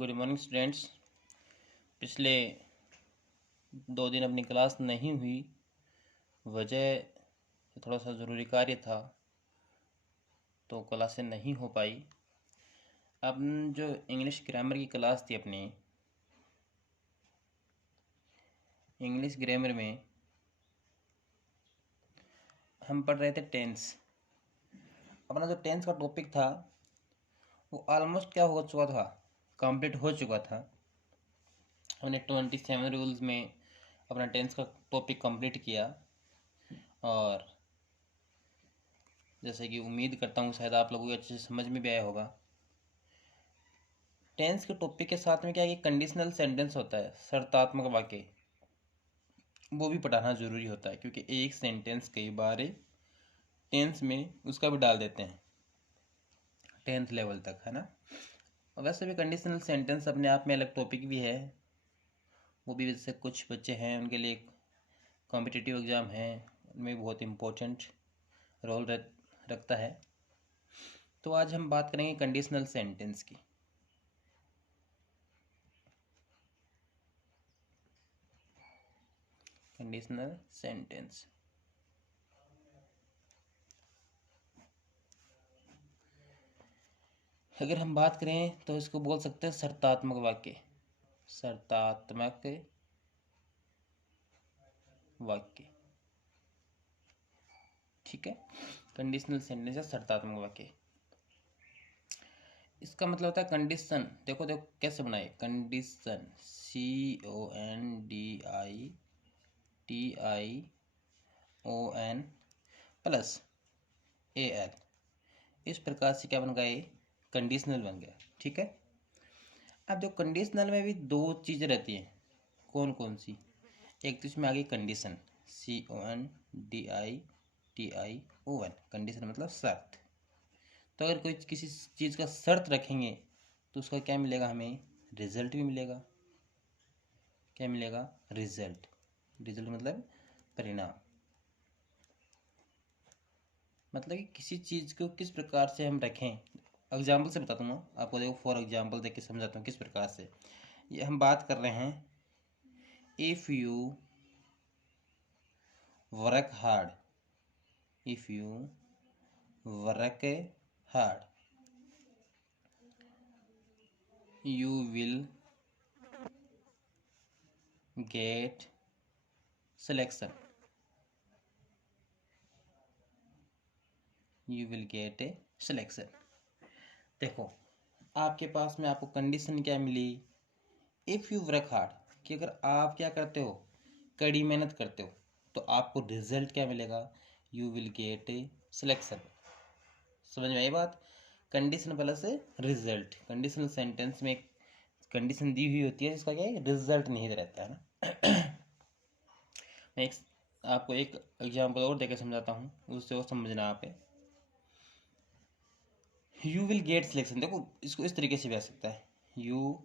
Good morning students. पिछले 2 दिन अपनी क्लास नहीं हुई। वजह थोड़ा सा ज़रूरी कार्य था तो क्लासें नहीं हो पाई। अब जो इंग्लिश ग्रामर की क्लास थी अपनी, इंग्लिश ग्रामर में हम पढ़ रहे थे टेंस। अपना जो टेंस का टॉपिक था वो ऑलमोस्ट क्या हो चुका था, कंप्लीट हो चुका था। हमने 27 रूल्स में अपना टेंस का टॉपिक कंप्लीट किया और जैसे कि उम्मीद करता हूँ शायद आप लोगों को अच्छे से समझ में भी आया होगा। टेंस के टॉपिक के साथ में क्या है कि कंडीशनल सेंटेंस होता है, शर्तात्मक वाक्य, वो भी पढ़ाना ज़रूरी होता है क्योंकि एक सेंटेंस कई बार टेंस में उसका भी डाल देते हैं 10th लेवल तक, है ना। वैसे भी कंडीशनल सेंटेंस अपने आप में अलग टॉपिक भी है, वो भी जैसे कुछ बच्चे हैं उनके लिए कॉम्पिटिटिव एग्ज़ाम है, उनमें बहुत इम्पोर्टेंट रोल रखता है। तो आज हम बात करेंगे कंडीशनल सेंटेंस की। कंडीशनल सेंटेंस अगर हम बात करें तो इसको बोल सकते हैं शर्तात्मक वाक्य। शर्तात्मक वाक्य, ठीक है। कंडीशनल सेंटेंस या शर्तात्मक वाक्य, इसका मतलब होता है कंडीशन। देखो देखो कैसे बनाए, कंडीशन CONDITION प्लस AL, इस प्रकार से क्या बन गया, ये कंडीशनल बन गया, ठीक है। अब जो कंडीशनल में भी दो चीज़ें रहती हैं, कौन कौन सी, एक तो इसमें आ गई कंडीशन CONDITION, कंडीशन मतलब शर्त। तो अगर कोई किसी चीज़ का शर्त रखेंगे तो उसका क्या मिलेगा, हमें रिजल्ट भी मिलेगा। क्या मिलेगा, रिजल्ट। रिजल्ट मतलब परिणाम, मतलब कि किसी चीज़ को किस प्रकार से हम रखें। एग्जाम्पल से बताता हूँ आपको, देखो फॉर एग्जाम्पल देख के समझाता हूँ किस प्रकार से। ये हम बात कर रहे हैं, if you work hard, if you work hard you will get selection, you will get a selection। देखो आपके पास में आपको कंडीशन क्या मिली, इफ़ यू वर्क हार्ड, कि अगर आप क्या करते हो, कड़ी मेहनत करते हो, तो आपको रिजल्ट क्या मिलेगा, you will get A selection. समझ में आई बात, condition plus result. Conditional sentence में कंडीशन दी हुई होती है जिसका क्या है, रिजल्ट नहीं रहता है ना। मैं आपको एक एग्जाम्पल और देकर समझाता हूँ, उससे और समझना आप। यू विल गेट सिलेक्शन, देखो इसको इस तरीके से भी आ सकता है, यू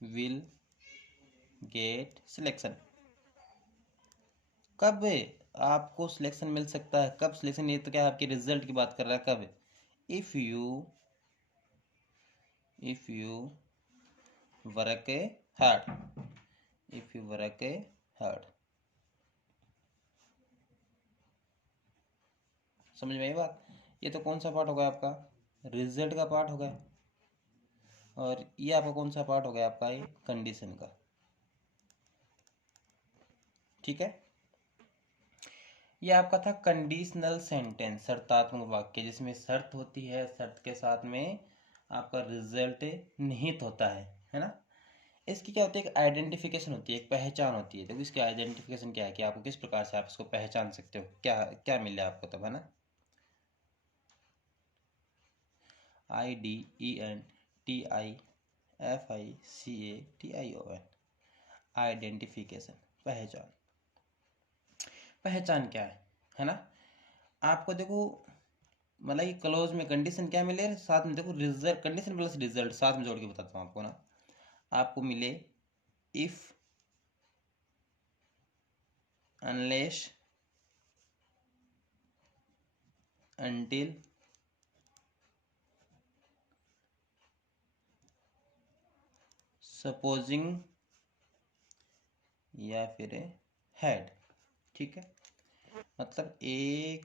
विल गेट सिलेक्शन। कब आपको सिलेक्शन मिल सकता है, कब सिलेक्शन, ये तो क्या आपके रिजल्ट की बात कर रहा है, कब, if you work hard, if you work hard. समझ में आई बात। ये तो कौन सा पार्ट हो गया आपका, रिजल्ट का पार्ट हो गया, और ये आपका कौन सा पार्ट हो गया आपका, ये कंडीशन का, ठीक है। ये आपका था कंडीशनल सेंटेंस, शर्तात्मक वाक्य, जिसमें शर्त होती है, शर्त के साथ में आपका रिजल्ट निहित होता है ना। इसकी क्या होती है, एक आइडेंटिफिकेशन होती है, एक पहचान होती है। देखो इसकी आइडेंटिफिकेशन क्या है कि आपको किस प्रकार से आप इसको पहचान सकते हो, क्या क्या मिले आपको तब, है ना। IDENTIFICATION, आइडेंटिफिकेशन, पहचान। पहचान क्या है ना। आपको देखो मतलब कि क्लोज में कंडीशन क्या मिले, साथ में देखो रिजल्ट, कंडीशन प्लस रिजल्ट साथ में जोड़ के बताता हूँ आपको ना। आपको मिले इफ अनलेस until सपोजिंग या फिर हैड। ठीक है, मतलब 1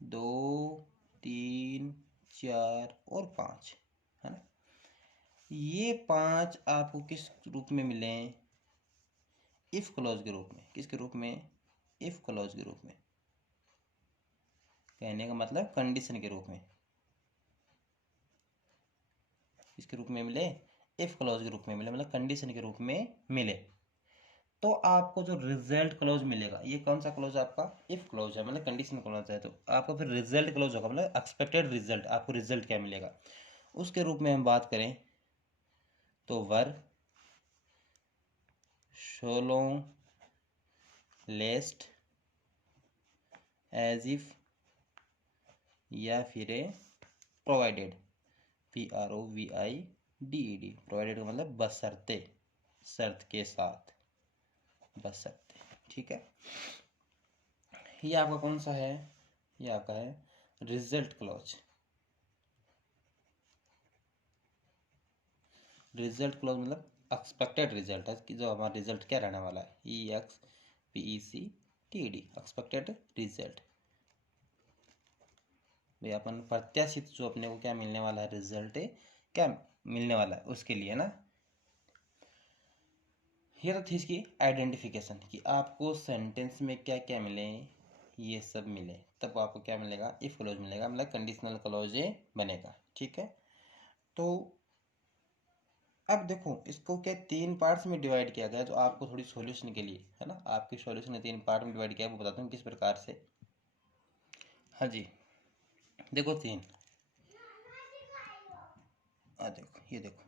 2 3 4 और 5, है ना। ये 5 आपको किस रूप में मिले? इफ क्लॉज के रूप में। किसके रूप में? इफ क्लॉज के रूप में। कहने का मतलब कंडीशन के रूप में। किसके रूप में मिले? इफ क्लॉज के रूप में मिले, मतलब कंडीशन के रूप में मिले। तो आपको जो रिजल्ट क्लॉज मिलेगा, ये कौन सा क्लॉज आपका? इफ क्लॉज है, मतलब कंडीशन क्लॉज है। तो आपको फिर रिजल्ट क्लॉज होगा, मतलब एक्सपेक्टेड रिजल्ट। आपको रिजल्ट क्या मिलेगा उसके रूप में हम बात करें तो वर, सो लॉन्ग, लेस्ट, एज इफ, या फिर प्रोवाइडेड। PROVIDED। प्रोवाइडेड का मतलब बशर्ते, शर्त के साथ, बशर्ते। ठीक है, ये आपका कौन सा है? ये आपका है रिजल्ट क्लॉज। रिजल्ट क्लॉज मतलब एक्सपेक्टेड रिजल्ट है कि जो हमारा रिजल्ट क्या रहने वाला है। EXPECTED, expected result. भाई अपन प्रत्याशित जो अपने को क्या मिलने वाला है, रिजल्ट क्या मिलने वाला है उसके लिए ना। ये तो थी इसकी आइडेंटिफिकेशन कि आपको सेंटेंस में क्या क्या मिले, ये सब मिले तब आपको क्या मिलेगा? इफ क्लॉज मिलेगा, मतलब कंडीशनल क्लॉज बनेगा। ठीक है, तो अब देखो इसको क्या 3 पार्ट्स में डिवाइड किया गया, जो आपको थोड़ी सॉल्यूशन के लिए है ना, आपकी सॉल्यूशन 3 पार्ट में डिवाइड किया है, वो बताता हूँ किस प्रकार से। हाँ जी, देखो 3। देखो ये देखो,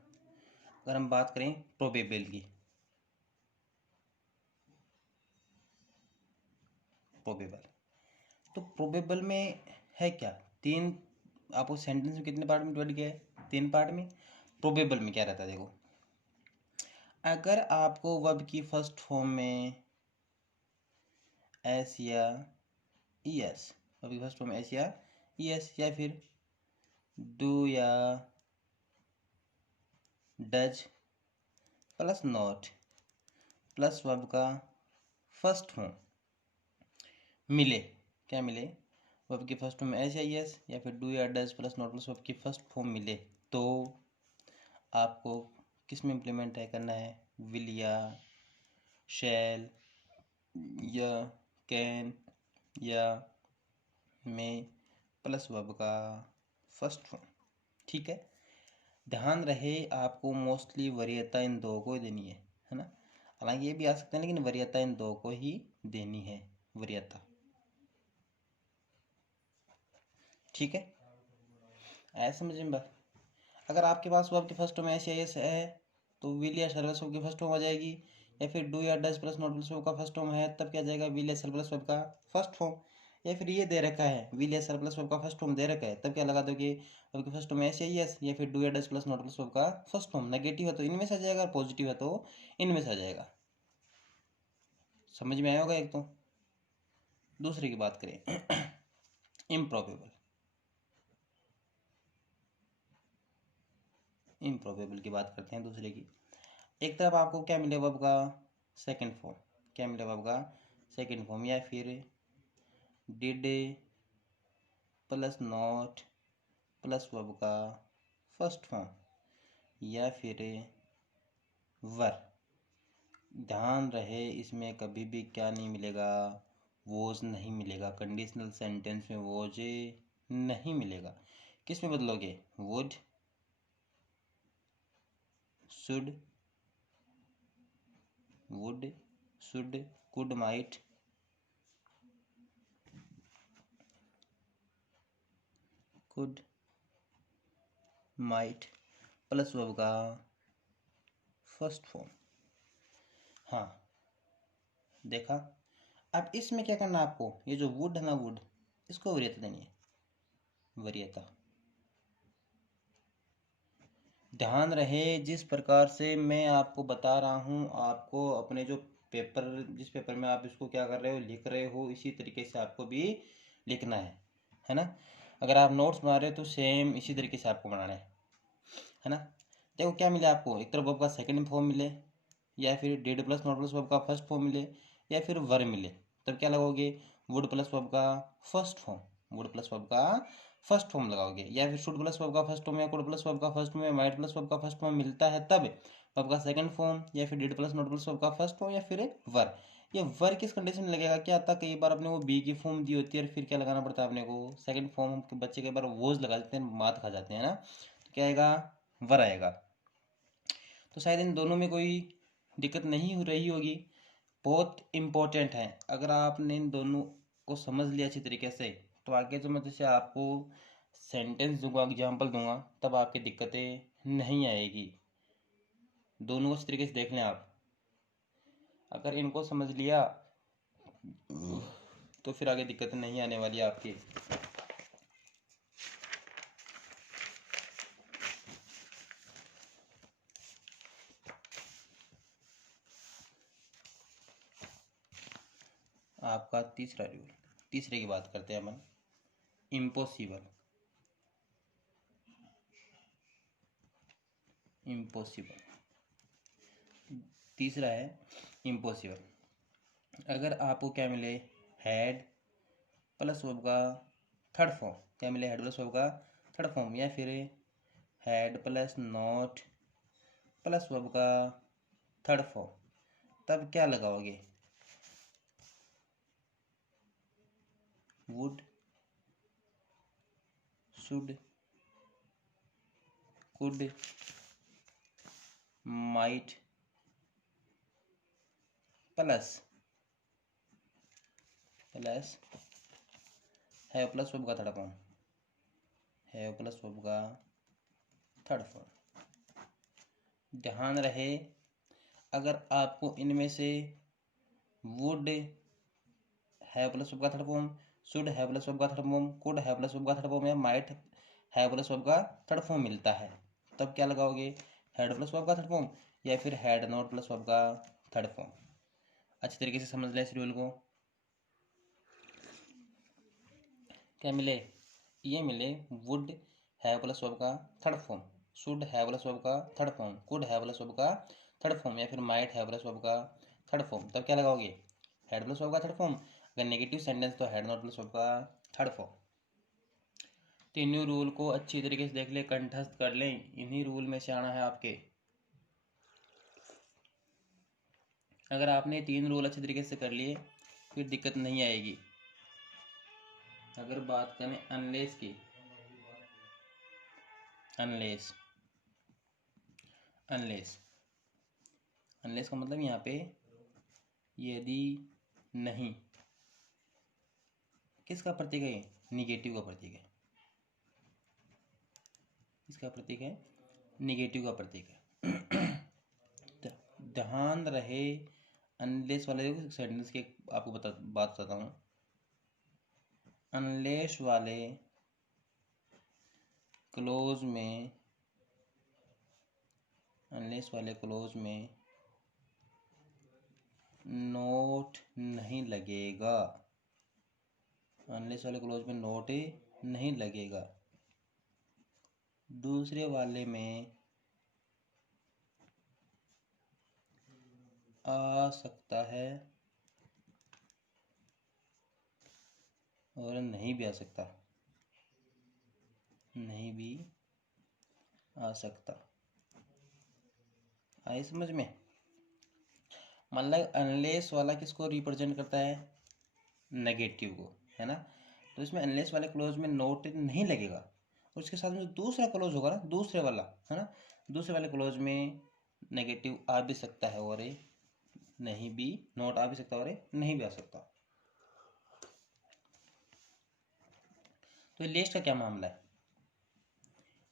अगर हम बात करें प्रोबेबल की, प्रोबेबल, तो प्रोबेबल में है क्या? 3। आपको सेंटेंस में कितने पार्ट में डिवाइड किया है? 3 पार्ट में। प्रोबेबल में क्या रहता है देखो, अगर आपको वर्ब की फर्स्ट फॉर्म में एस या ईएस, वर्ब की फर्स्ट फॉर्म में एस या ईएस, या फिर डू या does plus not plus verb का फर्स्ट फॉर्म मिले, क्या मिले? वर्ब की फर्स्ट फॉर्म में एस या ईएस, या फिर डू या does plus not plus verb की फर्स्ट फॉर्म मिले, तो आपको किस में इम्प्लीमेंट है करना है? विल या शैल या कैन या में प्लस वर्ब का फर्स्ट फॉर्म। ठीक है, ध्यान रहे आपको मोस्टली वरीयता इन दो को ही देनी है ना। हालांकि ये भी आ सकते हैं, लेकिन वरीयता इन दो को ही देनी है, वरीयता। ठीक है, ऐसे समझ में बात। अगर आपके पास वर्ब के फर्स्ट फॉर्म ऐसे ऐसे है तो विल या शैल प्लस वर्ब की फर्स्ट फॉर्म आ जाएगी, या फिर डू या does plus not plus verb का फर्स्ट फॉर्म है तब क्या जाएगा? विल या शैल प्लस वर्ब का फर्स्ट फॉर्म। या फिर ये दे रखा है विल या शैल प्लस वर्ब का फर्स्ट फॉर्म दे रखा है, तब क्या लगा दोगे? वर्ब के फर्स्ट फॉर्म ऐसे ही यस, या फिर डू या does plus not plus verb का फर्स्ट फॉर्म। नेगेटिव है तो इनमें से आ जाएगा, पॉजिटिव है तो इनमें से आ जाएगा। समझ में आया होगा एक तो। दूसरे की बात करें इम्प्रॉबेबल। इम्प्रॉबेबल की बात करते हैं दूसरे की। एक तरफ आपको क्या मिले? वर्ब का सेकंड फॉर्म। क्या मिले? वर्ब का सेकंड फॉर्म, या फिर did plus not plus verb का फर्स्ट फॉर्म, या फिर वर। ध्यान रहे इसमें कभी भी क्या नहीं मिलेगा? वोज नहीं मिलेगा। कंडीशनल सेंटेंस में वोज नहीं मिलेगा। किस में बदलोगे? Would, should, would, should, could, might, could, might plus verb का फर्स्ट फॉर्म। हाँ, देखा। अब इसमें क्या करना है आपको? ये जो वुड है ना, वुड, इसको वरीयता देनी है, वरीयता। ध्यान रहे जिस प्रकार से मैं आपको बता रहा हूँ, आपको अपने जो पेपर, जिस पेपर में आप इसको क्या कर रहे हो, लिख रहे हो, इसी तरीके से आपको भी लिखना है ना। अगर आप नोट्स बना रहे हो तो सेम इसी तरीके से आपको बनाना है ना। देखो क्या मिले आपको, एक तरफ वर्ब का सेकंड फॉर्म मिले, या फिर did plus not plus verb का फर्स्ट फॉर्म मिले, या फिर वर मिले, तब क्या लगाओगे, वुड प्लस वर्ब का first form, would plus verb का फर्स्ट फॉर्म लगाओगे, या फिर शुड प्लस वर्ब का फर्स्ट फॉर्म, या कुड प्लस वर्ब का फर्स्ट फॉर्म, या माइट प्लस वर्ब का फर्स्ट फॉर्म मिलता है तब वर्ब का सेकंड फॉर्म, या फिर did plus not plus verb का फर्स्ट फॉर्म, या फिर वर। ये वर किस कंडीशन में लगेगा, क्या आता, कई बार अपने को बी की फॉर्म दी होती है और फिर क्या लगाना पड़ता है अपने को सेकंड फॉर्म, बच्चे कई बार वोज लगा देते हैं, मात खा जाते हैं ना, तो क्या आएगा, वर आएगा। तो शायद इन दोनों में कोई दिक्कत नहीं हो रही होगी। बहुत इम्पोर्टेंट है, अगर आपने इन दोनों को समझ लिया अच्छी तरीके से, तो आगे जो मैं जैसे आपको सेंटेंस दूंगा, एग्जाम्पल दूंगा, तब आपकी दिक्कतें नहीं आएगी। दोनों को अच्छी तरीके से देख लें आप, अगर इनको समझ लिया तो फिर आगे दिक्कतें नहीं आने वाली आपकी। आपका तीसरा रूल, तीसरे की बात करते हैं अपन, इम्पॉसिबल। इम्पॉसिबल तीसरा है इम्पॉसिबल। अगर आपको क्या मिले, हैड प्लस वर्ब का थर्ड फॉर्म, क्या मिले, हेड प्लस वर्ब का थर्ड फॉर्म, या फिर had plus not plus verb का थर्ड फॉर्म, तब क्या लगाओगे, would, should, could, might plus have plus verb का third form, have plus verb का थर्ड फॉर्म। ध्यान रहे, अगर आपको इनमें से वुड हैव प्लस वर्ब का third form, should have plus verb का third form, could have plus verb का थर्ड फॉर्म, या माइट हैव प्लस वर्ब का थर्ड फॉर्म मिलता है, तब क्या लगाओगे, हैड प्लस वर्ब का थर्ड फॉर्म, या फिर हैड नॉट प्लस वर्ब का थर्ड फॉर्म। अच्छी तरीके से समझ लें इस रूल को। क्या मिले, ये मिले, वुड हैव प्लस वर्ब का third form, should have plus verb का third form, could have plus verb का थर्ड फॉर्म, या फिर माइट हैव प्लस वर्ब का थर्ड फॉर्म, तब क्या लगाओगे, हैड प्लस वर्ब का थर्ड फॉर्म। अगर नेगेटिव सेंटेंस तो हैड नॉट प्लस वर्ब का थर्ड फॉर्म। तीनों रूल को अच्छी तरीके से देख ले, कंठस्थ कर लें, इन्हीं रूल में से आना है आपके। अगर आपने तीन रूल अच्छे तरीके से कर लिए, फिर दिक्कत नहीं आएगी। अगर बात करें अनलेस की, अनलेस अनलेस अनलेस का मतलब यहाँ पे यदि नहीं, किसका प्रतीक है, निगेटिव का प्रतीक है, इसका प्रतीक है, निगेटिव का प्रतीक है। ध्यान रहे, अनलेस वाले सेंटेंस की आपको बात बताता हूँ। अनलेस वाले क्लोज में, अनलेस वाले क्लोज में नोट नहीं लगेगा, अनलेस वाले क्लोज में नोट नहीं लगेगा। दूसरे वाले में आ सकता है और नहीं भी आ सकता, नहीं भी आ सकता। आई समझ में, मतलब अनलेस वाला किसको रिप्रेजेंट करता है, नेगेटिव को, है ना। तो इसमें अनलेस वाले क्लोज में नोट नहीं लगेगा, और उसके साथ में दूसरा क्लोज होगा ना, दूसरे वाला, है ना, दूसरे वाले क्लोज में नेगेटिव आ भी सकता है और नहीं भी, नोट आ भी सकता है और नहीं भी आ सकता। तो ये लिस्ट का क्या मामला है,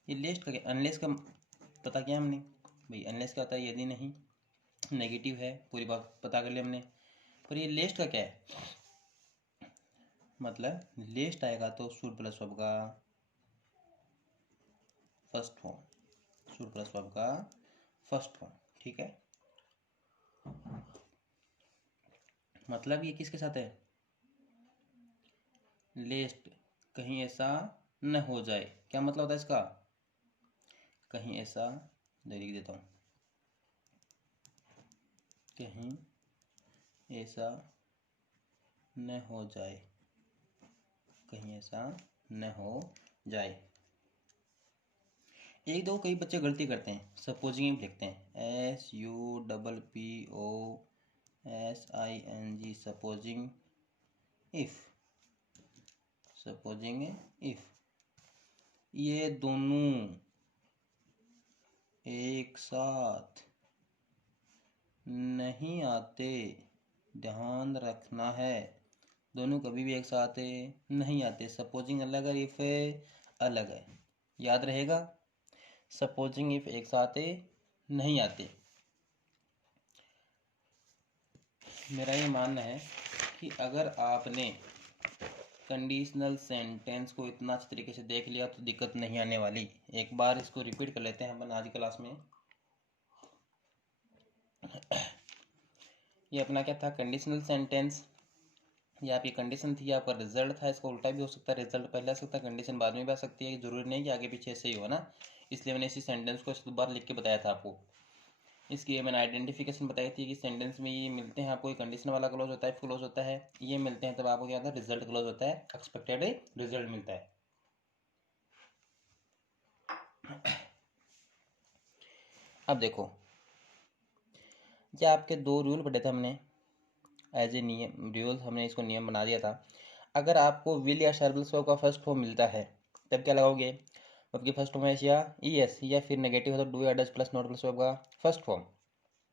ये लिस्ट का क्या, अनलेस का पता किया हमने भाई, अनलेस क्या होता है, यदि नहीं, नेगेटिव है, पूरी बात पता कर ली हमने। पर ये लिस्ट का क्या है, मतलब लिस्ट आएगा तो शुड प्लस वर्ब का first form, should plus verb का फर्स्ट फॉर्म, ठीक है। मतलब ये किसके साथ है, लिस्ट, कहीं ऐसा न हो जाए, क्या मतलब होता है इसका, कहीं ऐसा लिख देता हूँ, कहीं ऐसा न हो जाए, कहीं ऐसा न हो जाए। एक दो कई बच्चे गलती करते हैं, सपोजिंग लिखते हैं, SUPPOSING, supposing if, supposing if. ये दोनों एक साथ नहीं आते, ध्यान रखना है, दोनों कभी भी एक साथ नहीं आते। सपोजिंग अलग है, इफ अलग है, याद रहेगा। सपोजिंग इफ एक साथ नहीं आते। मेरा ये मानना है कि अगर आपने कंडीशनल सेंटेंस को इतना अच्छे तरीके से देख लिया तो दिक्कत नहीं आने वाली। एक बार इसको रिपीट कर लेते हैं अपन आज की क्लास में। ये अपना क्या था, कंडीशनल सेंटेंस। ये आपकी कंडीशन थी, आपका रिजल्ट था। इसका उल्टा भी हो सकता है, रिजल्ट पहले आ सकता है, कंडीशन बाद में भी आ सकती है, जरूरी नहीं कि आगे पीछे से ही हो ना। इसलिए मैंने इसी सेंटेंस को इस बार लिख के बताया था आपको। इसकी मैंने आइडेंटिफिकेशन बताई थी कि सेंटेंस में ये मिलते हैं आपको, कंडीशन वाला क्लोज होता है, क्लोज होता है, ये मिलते हैं तब आपको क्या होता है, रिजल्ट क्लोज होता है, एक्सपेक्टेड रिजल्ट मिलता है। अब देखो, ये आपके दो रूल पढ़े थे हमने, एज ए नियम, रूल हमने इसको नियम बना दिया था। अगर आपको विल या शैल वर्ब का फर्स्ट फॉर्म मिलता है तब क्या लगाओगे, वर्ब की फर्स्ट फॉर्म है या ईएस, या फिर नेगेटिव हो तो डू या does plus not plus verb का फर्स्ट फॉर्म।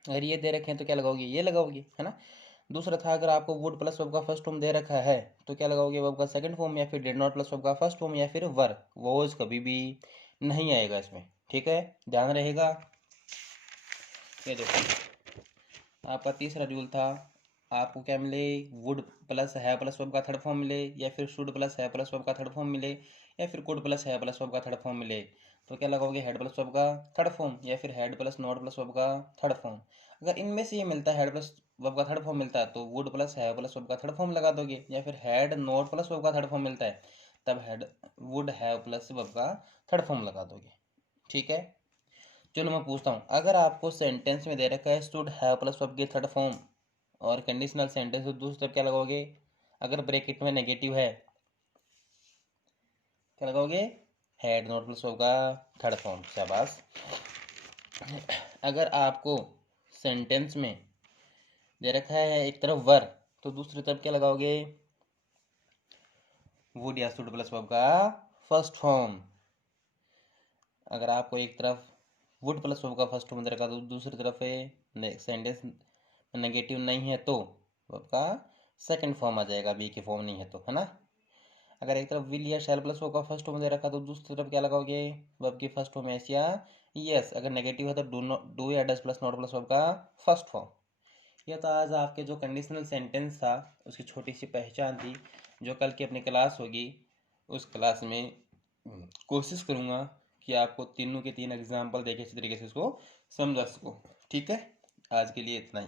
अगर ये दे रखे हैं तो क्या लगाओगे, ये लगाओगे, है ना। दूसरा था, अगर आपको वुड प्लस वर्ब का फर्स्ट फॉर्म दे रखा है तो क्या लगाओगे, वर्ब का सेकंड फॉर्म, या फिर डिड नॉट प्लस वर्ब का फर्स्ट फॉर्म, या फिर वर, वॉज कभी भी नहीं आएगा इसमें, ठीक है, ध्यान रहेगा। ये देखो, आपका तीसरा रूल था, आपको क्या मिले, वुड प्लस है प्लस वर्ब का थर्ड फॉर्म मिले, या फिर शुड प्लस है प्लस वर्ब का थर्ड फॉर्म मिले, या फिर कुड प्लस है प्लस वर्ब का थर्ड फॉर्म मिले, तो क्या लगाओगे, हेड प्लस वर्ब का थर्ड फॉर्म, या फिर head plus not plus verb का थर्ड फॉर्म। अगर इनमें से ये मिलता है, हेड प्लस वर्ब का थर्ड फॉर्म मिलता है तो वुड प्लस है प्लस वर्ब का थर्ड फॉर्म लगा दोगे, या फिर हेड नॉट प्लस वर्ब का थर्ड फॉर्म मिलता है तब हेड वुड है प्लस वर्ब का थर्ड फॉर्म लगा दोगे, ठीक है। चलो मैं पूछता हूँ, अगर आपको सेंटेंस में दे रखा है शुड हैव प्लस वर्ब की थर्ड फॉर्म और कंडीशनल सेंटेंस तो दूसरी तरफ क्या लगाओगे, अगर ब्रैकेट में नेगेटिव है क्या लगाओगे, हैड नॉट प्लस वर्ब का थर्ड फॉर्म, शाबाश। अगर आपको सेंटेंस में दे रखा है एक तरफ वर तो दूसरी तरफ क्या लगाओगे, वुड या शुड प्लस वर्ब का फर्स्ट फॉर्म। अगर आपको एक तरफ वुड प्लस वर्ब का फर्स्ट फॉर्म दे रखा तो दूसरी तरफ सेंटेंस नेगेटिव नहीं है तो वर्ब का सेकंड फॉर्म आ जाएगा, बी की फॉर्म नहीं है तो, है ना। अगर एक तरफ विल या शैल प्लस वर्ब का फर्स्ट फॉर्म दे रखा तो दूसरी तरफ क्या लगाओगे, वर्ब की फर्स्ट फॉर्म एस या यस, अगर नेगेटिव है तो डू या does plus not plus verb का फर्स्ट फॉर्म। यह तो आज आपके जो कंडीशनल सेंटेंस था उसकी छोटी सी पहचान थी। जो कल की अपनी क्लास होगी उस क्लास में कोशिश करूँगा कि आपको तीनों के तीन एग्जाम्पल देके अच्छी तरीके से इसको समझा सको, ठीक है। आज के लिए इतना ही।